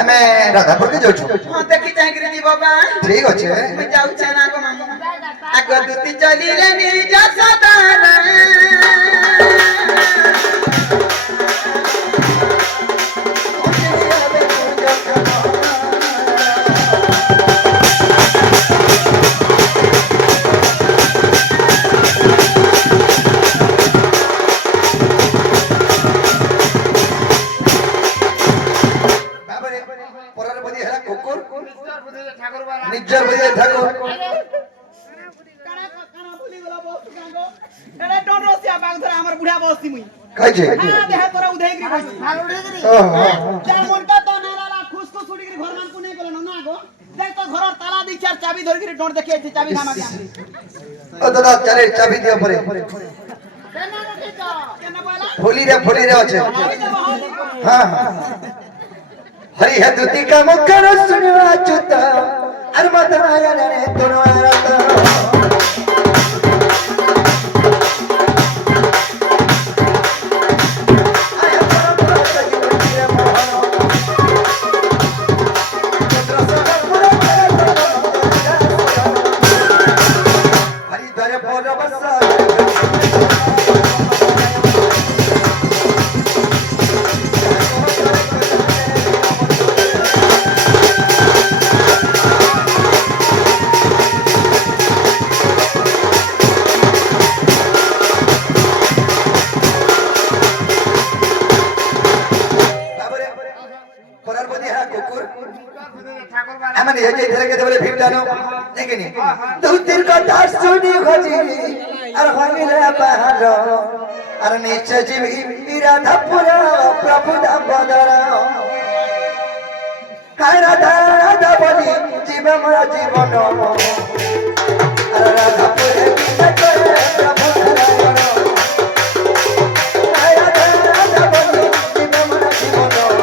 ଆମେ ରାଧାପୁର କେ ଯାଉଛୁ ଦେଖି ଚାହିଁକିରି ଯିବ ବା ଠିକ ଅଛି ମୁଁ ଯାଉଛି ନା ଆଗ ଦୁତି ଚଲିଲେ ନିଜ ସଦାନ ନିଜର ବୁଝେ ଠାକୁର আমার বুড়া বসছি মুই কাইছে দেহ তোরা উদয়গিরি বসছি ওহো যার মনটা তো নালা খুশ খুশ ছুটিগিরি ঘর মান কোনে গেল না গো যাই তো ঘর তালা দি চার চাবি ধরিগিরি ডোর দেখি আছে চাবি নামাকে আসি ও দাদা চলে চাবি দিও পরে কেন রখিছ কেন বলা ফলি রে আছে हां हरि है दुती का मुकर सुनवा चुता अर मत आया रे तोरा तो हमने ये इधर के बोले भीम जानो लेकिन तू तेरे का दास सुनी खोजी अर होइले बाहर अर नीचे जीवी इरादा पूरा प्रभु दाम बदरा हाय राधा राधा बोली जीव मरा जीवन अर राधा पूरे गीत करे प्रभु नारायण हाय राधा राधा बोली जीव मरा जीवन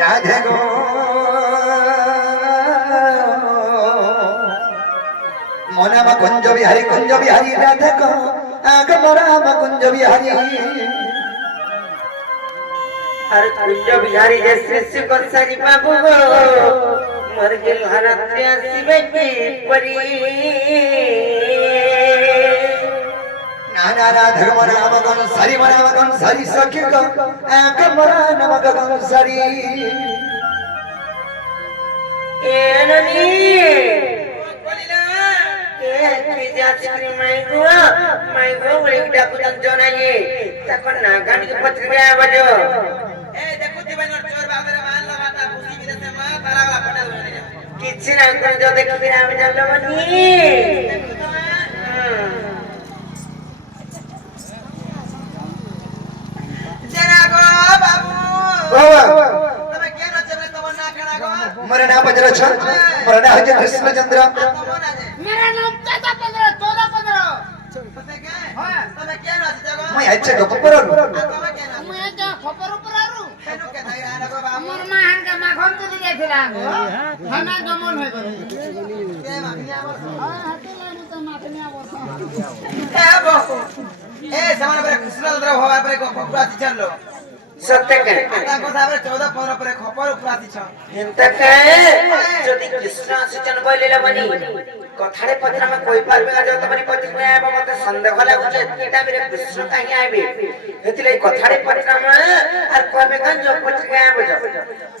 राधे गो मोनामा कुंज बिहारी राधे गो आग मोरामा कुंज बिहारी अरे कुंज बिहारी जैसे से बंसारी बाबू मर गेल हरत्या शिवे की परी अनाराधक मनामगन सरी मनामगन सरी सखिक आंख मनामगन सरी एननी की जाती माइगो एक डाकू तक जोनाये तक नागामी के पत्रिका बजो देखो दिवान और चोर बाबरे मान लो माता पूसी की से मां तारा वाला पटा दो किसी ना कर जो देख फिर आवे चलो बनी जना गो बाबू बाबा તમે કેનો છે મને તમાર ના કણા ગો મારું નામ અજર છે મારું નામ છે કૃષ્ણચંદ્ર मेरा नाम 14 15 પતે કે હા તમે કેનો છે જગો मैं अच्छे गप्पर તમે કેનો मैं तो खबर ऊपर आरू કેનો કે દઈ આ ગો બાબू আমার মা হাঙ্গা মা ঘন তুলি যাইছিলা খানা জমন হয়ে গেল કે মাখিয়া বস হ্যাঁ হাতে লাইন তো মাথনে আবস এ বাবু এ সমান পরে কৃষ্ণচন্দ্র ভবা পরে খপরা দিছলো सत्य के তা কথা পরে 14 15 পরে খপর উপরা দিছ हिंता के যদি কৃষ্ণ সিচন বইলেলা বনি কথারে পত্র में कोई पार में जो तमनी पत्रिका आबो मते संदेह लागुचे एटा मेरे कृष्ण काहे आबे हेतिले কথারে पत्र में আর কবে কান जो पत्रिका आबो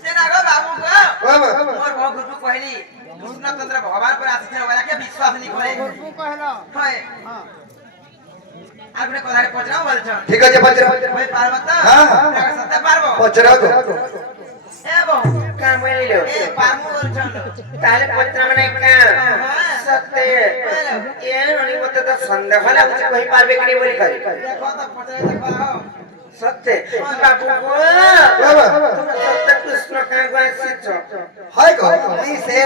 जना गो बाबू गो बाबा मोर भो गुरु कहली কৃষ্ণচন্দ্র ভগবান পরে আসিছে ওরা কে বিশ্বাস নি করে তু কহলো হয় আপনি কথারে পচরাও বলছ ठीक है पचरा ওই পার্বত হ্যাঁ সত্য পারবো पचरा को এ বো काम बोलिलो এ পারমু বলছ ताले पत्र में का सत्य ये ननी मते तो संदेह लागुचे कोई पारबे कि नहीं बोली करे দেখো তো পচরে দেখো सत्य बाबू गो बाबा तुम सत्य कृष्ण का वासिच हाय को नहीं से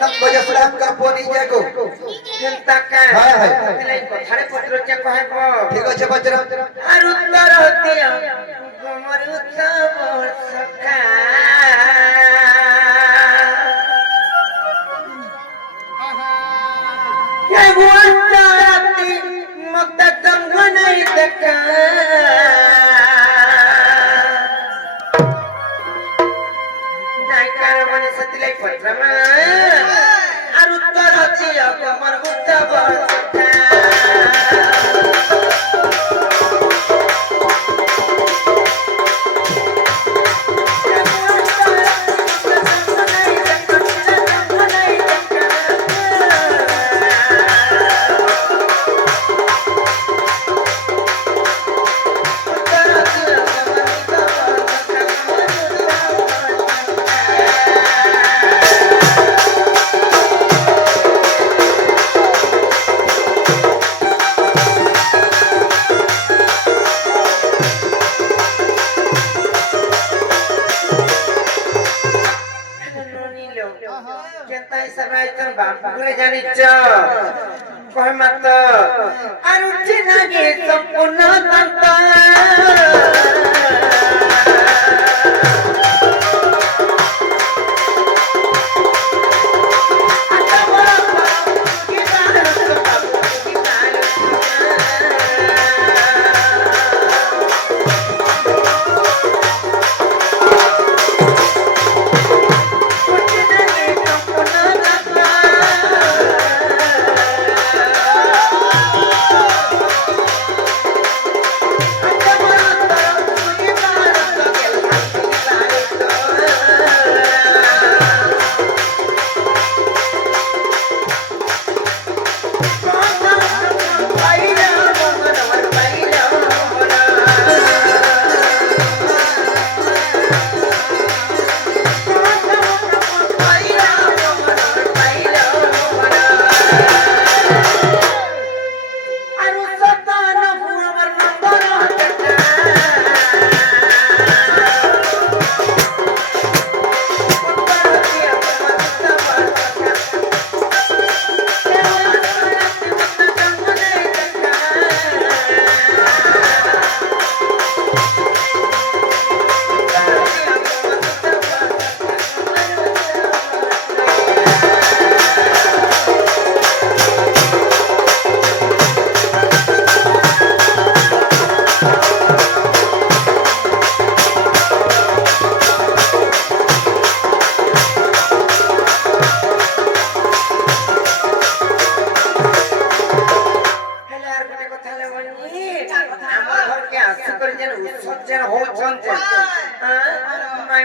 नम बजे सुराम कर पोनी जाको हिंता का हाय हाय हेतिले কথারে पत्र के कहबो ठीक है पचरा আর উত্তর হতিয়া গোমর উত্তর সখা কে গুয়াতি মত দঙ্গনাই দেখা নাইকার মানে সতিলাই পত্রমা আর উত্তর হতিয়া গোমর উত্তর সখা কেনতা হিসাব আইতন বাপুরে জানিছ কয় মাত আর উঠি নাগে সম্পূর্ণ তন্ত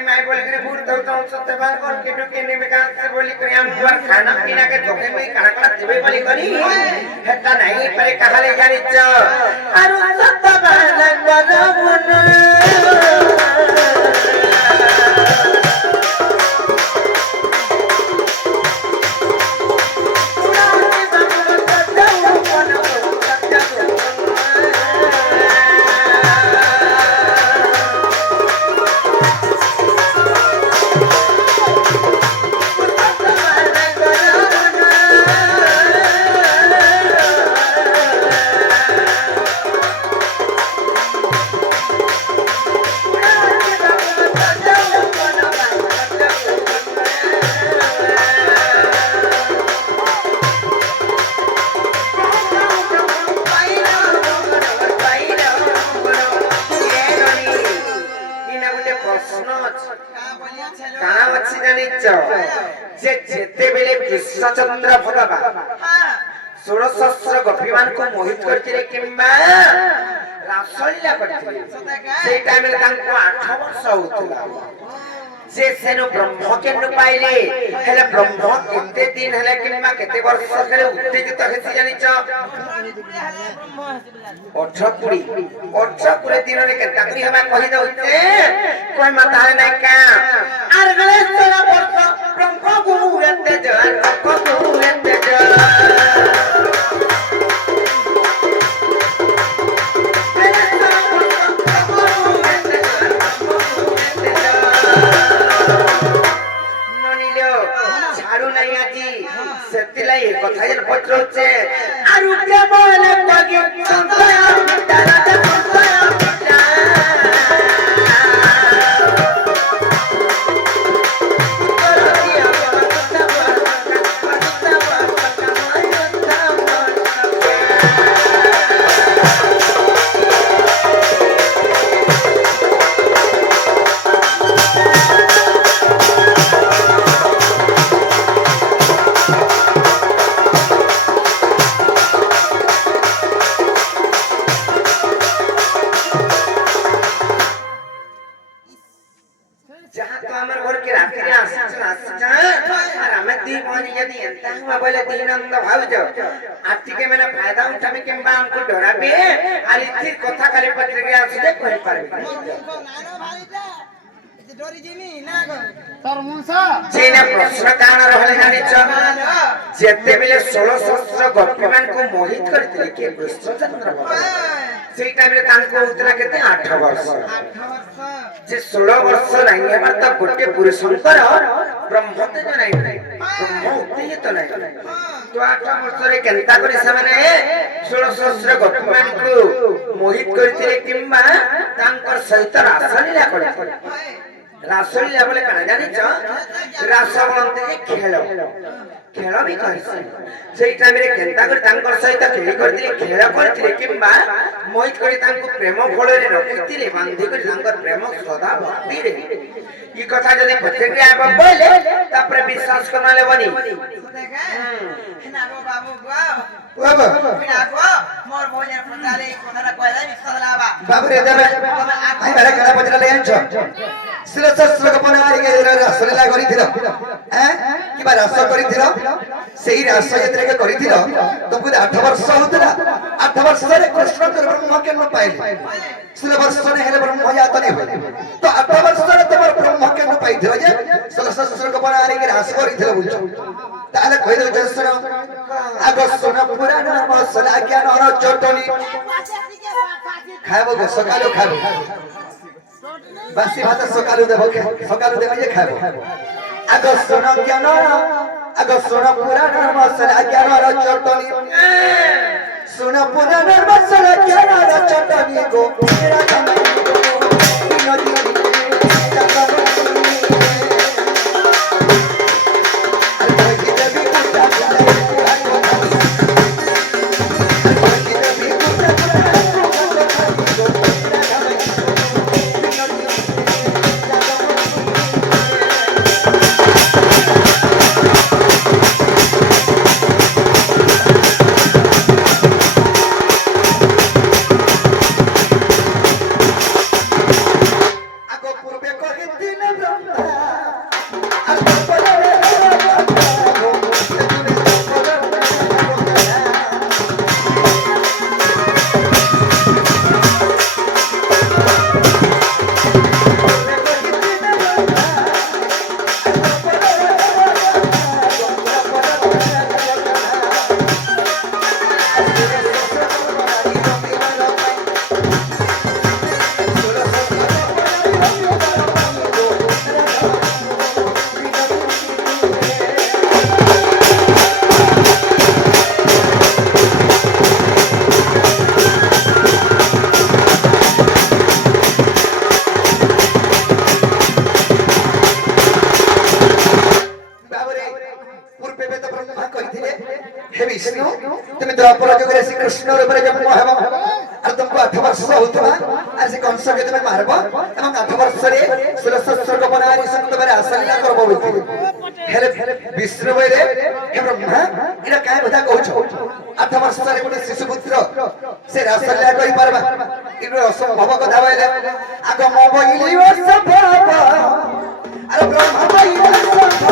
मैं बोले कि भूल तो सत्य बात कर के के ने विकास से बोली कि हम बार खाना पीना के धोखे में कड़ा देबे बोली करी हेता नहीं परे कहा ले जानी छ अरु सत्य बात करबन कृष्णचंद्र भगवान 16 गोपीमान को मोहित करथिले किंबा रासलीला करथिले से टाइम रे तांको 8 वर्ष होतला जे सेनो ब्रह्म के न पाइले हेले ब्रह्म केते दिन हेले किंबा केते वर्ष हेले उत्तेजित हेसी जानि छ 18 दिन रे के ताकरी हमा कहि दउते कोई माता नै का आर गणेश तेरा वर्ष ब्रह्म गुरु एते ज गुरु एते ज सेतिलाई কথা যেন পত্র হচ্ছে আর উঠে বলে কগি সন্তয়া তারা তে সন্তয়া आर्थिक मैंने फायदा उठाबे किंबा हमको डराबे आली थी कथा खाली पत्रिका आसुदे कहि पारबे नानो भाईजा डोरी जिनी ना गो सरमुसा जेने प्रश्न कान रहले जानि छ जेते बेले 16 सहस्र गोपीमान को मोहित करथिले के कृष्णचंद्र भगवान सेई टाइम रे तांको उतरा केते 8 वर्ष जे 16 वर्ष नहीं हेबार त गोटे पुरुषंकर ब्रह्म तेज नहीं ब्रह्म उत्तेजित नहीं तो 8 वर्ष रे केनता करी से माने 16 सहस्र गोपीमान को मोहित करथिले किंबा तांकर सहित रासलीला करथिले रासलीला बोले कना जानि छ रास बोलते खेल खेल भी करछि सेई टाइम रे केनता करी तांकर सहित खेली करथिले खेल करथिले किंबा मोहित करी तांको प्रेम फळ रे रखिथिले बांधी करी तांकर प्रेम श्रद्धा भक्ति रे ई कथा जदी पत्रिका आबा बोले तापरे विश्वास करनाले बनी नागो बाबू बाबू बिना को मोर भोजन प्रताले कोनरा कोइला विश्वासलाबा बाबू रे देबे आई बडा कला पत्रा ले आंछ शिरसस्त्र कपनारी के रासलीला करिथिलो हैं किबा रास करिथिलो सेही रास यात्रा के करिथिलो तुमको 8 वर्ष होतला 8 वर्ष रे कृष्ण के ब्रह्म के न पाइले 16 वर्ष ने हेले ब्रह्म जात नहीं होले तो 8 वर्ष रे तमर ब्रह्म के न पाइथिलो जे शिरसस्त्र कपनारी के रास करिथिलो बुझ ताले कहि दो जे सुनो आगो सुनो पुराण मसला ज्ञान और चटनी खाबो सकालो खाबो बासी भात सकालू देबो जे खाबो आगो सुनो ज्ञान आगो सुनो पुराण मसला ज्ञान और चटनी सुनो पुराण मसला ज्ञान और चटनी को मेरा नदी দ্বাপর যুগে শ্রীকৃষ্ণ রূপে জন্ম হেব আর তোমাকে 8 বর্ষ হউতবা আর সে কংসকে তুমি মারব এবং 8 বর্ষরে 16 স্বর্গ বনারি সুন্দরে আসলীলা করব বলতে হেলে বিষ্ণু বইলে হে ব্রহ্মা এটা কাই কথা কହୁଛ 8 বর্ষরে গোটে শিশু পুত্র সে আসলীলা করি পারবা এটা অসম্ভব কথা বইলে আগ মো বইলি অসম্ভব আর ব্রহ্মা বইলি অসম্ভব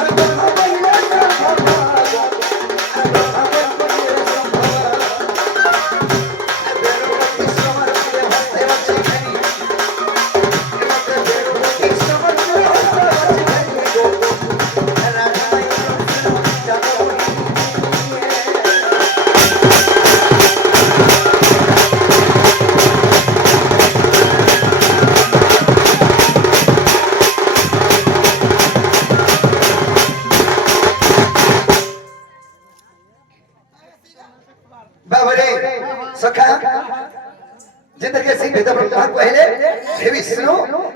আর ব্রহ্মা বইলি অসম্ভব बाबरे सखा जिंदगी से भेद ब्रह्मा कहले हे विष्णु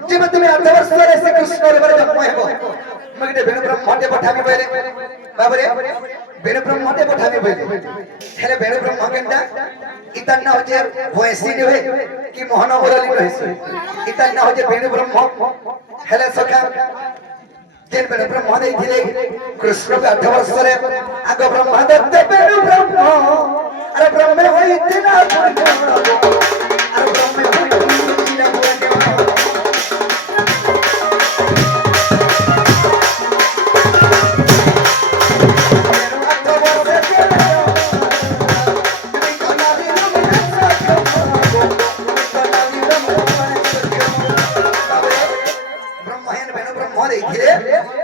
जे मत में 8 वर्ष रे से कृष्ण रे बरे जन्म हेबो मगटे बेनु ब्रह्मा ते पठामी बरे बाबरे बेनु ब्रह्मा ते पठामी बरे हेले बेनु ब्रह्मा केंदा इतना हो जे भोयसी ने होय कि मोहन बोलली रहसे इतना हो जे बेनु ब्रह्मा हेले सखा जेन बेनु ब्रह्मा देथिले कृष्ण के 8 वर्ष रे आगो ब्रह्मा दत्त बेनु ब्रह्मा अरे ब्रह्म होई इतना पुण्य अरे ब्रह्म होई इतना पुण्य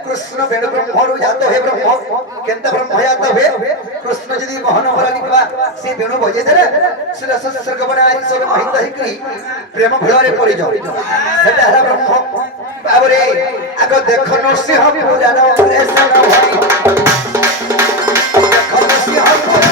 कृष्ण बेनु ब्रह्म जातो है ब्रह्म केंता ब्रह्म जातो है कृष्ण यदि मोहन भरा लिखवा से बेनु बजे देले सिला सर्ग बनाई सब महित हिकरी प्रेम भଳରେ पड़ी जाओ सेटा हला ब्रह्म बाबरे आगो देखो नरसिंह पुराण रे सन भाई देखो नरसिंह पुराण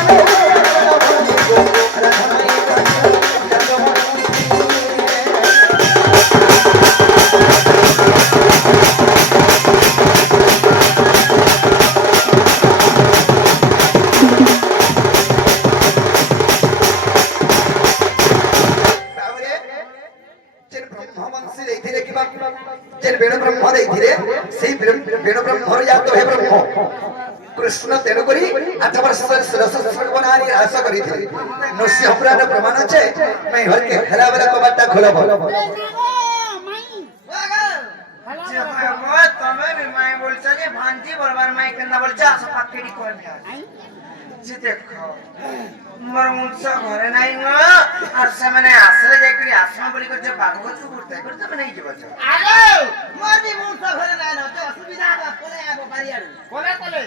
कृष्ण तेणु करी 8 वर्ष सरस्वती बनानी आशा करी थी नरसिंह पुराण प्रमाण छे मैं हर के हला वाला कबाटा खोलब तमे भी माय बोलछ जे भांजी बरबार माय केना बोलछ आशा पाकेडी कोन जे देखो मोर मुंसा घरे नाही न আর সামনে আসলে যাই করি আসমা বলি করছে বাগবত করতে করতে মানে এই জীবন আরে মোর বি মুন্সা ঘরে নাই না তো অসুবিধা হবে কোলে আবো বাড়ি আর কোলে কোলে